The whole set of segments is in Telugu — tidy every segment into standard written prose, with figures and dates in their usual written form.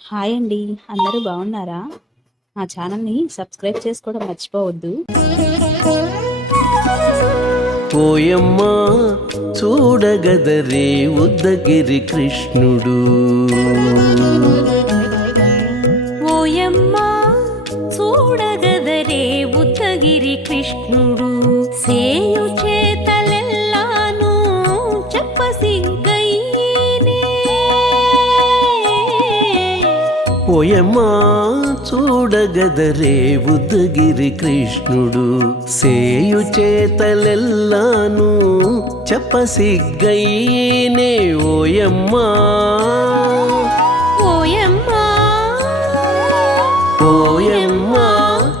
హాయ్ అండి. అందరూ బాగున్నారా? మా ఛానల్ని సబ్స్క్రైబ్ చేసుకోవడం మర్చిపోవద్దు. ఓయమ్మా చూడగదరే ఉద్దగిరి కృష్ణుడు. ఓయమ్మా చూడగదరే ఉద్దగిరి కృష్ణుడు. సేయు చేతలెల్లాను చెప్పసిగ్గైనే. ఓయమ్మా చూడగదరే ఉద్దగిరి కృష్ణుడు. సేయు చేతలెల్లాను చెప్పసిగ్గైనే. ఓయమ్మా ఓయమ్మా ఓయమ్మా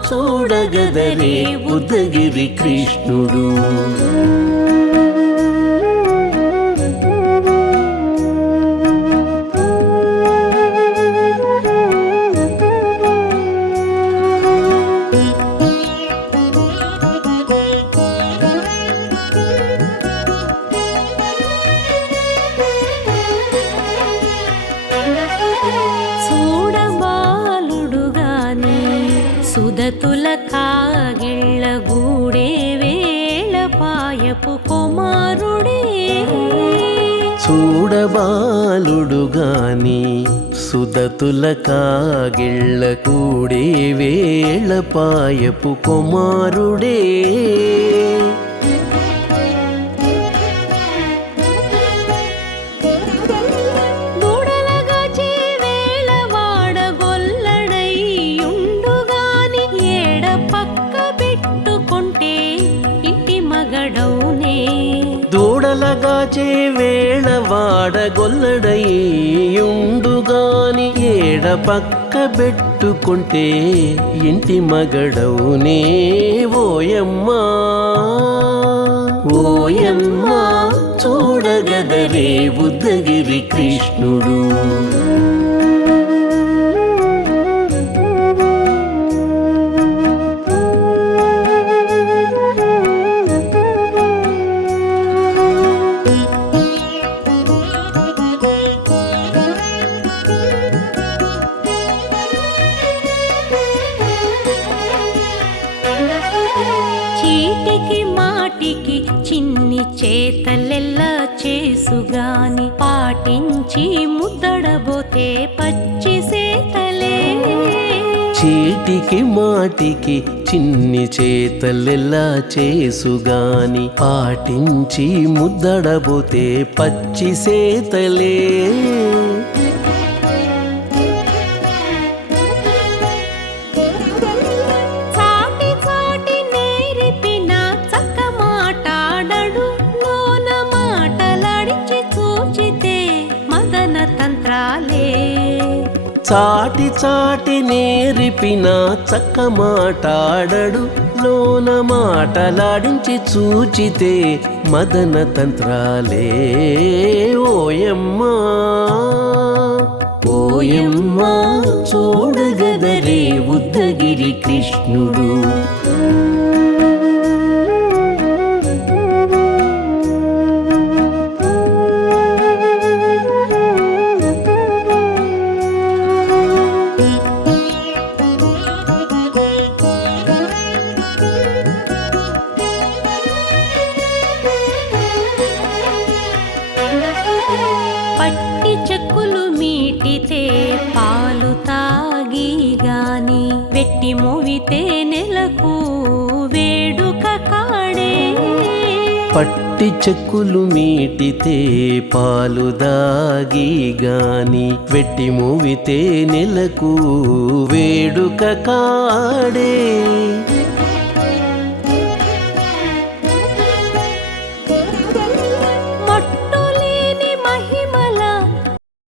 చూడగదరే ఉద్దగిరి కృష్ణుడు. చూడబాలుడుగాని సుదతుల కాగిళ్ళ గూడే వేళ పాయపు కుమారుడే. చూడబాలుడుగాని సుదతుల కాగిళ్ళ కూడే వేళ పాయపు కుమారుడే. దూడలగాచే వేళ వాడగొల్లడైయుండుగాని ఏడ పక్క పెట్టుకుంటే ఇంటి మగడౌనే. దూడలగాచే వేళ వాడగొల్లడయ్యుండుగాని ఏడ పక్క పెట్టుకుంటే ఇంటి మగడవునే. ఓయమ్మా ఓయమ్మా చూడగదరే ఉద్దగిరి కృష్ణుడు. చీటికి మాటికి చిన్ని చేతలెల్లా చేసుగాని పాటించి ముద్దడబోతే పచ్చి సేతలే. చీటికి మాటికి చిన్ని చేతలెల్లా చేసుగాని పాటించి ముద్దడబోతే పచ్చి సేతలే. చాటి చాటి నేరిపిన చక్క మాటాడడు లోన మాటలాడించి చూచితే మదన తంత్రాలే. చాటి చాటి నేరిపిన చక్క మాటాడడు లోన మాటలాడించి చూచితే మదన తంత్రాలే. ఓయమ్మా ఓయమ్మా చూడగదరే ఉద్దగిరి కృష్ణుడు. పట్టి చెక్కులు మీటితే పాలు తాగి గాని వెట్టి మోవితే నెలకు వేడుక కాడే. పట్టి చెక్కులు మీటితే పాలు దాగి గాని వెట్టి మూవితే నెలకు వేడుక కాడే.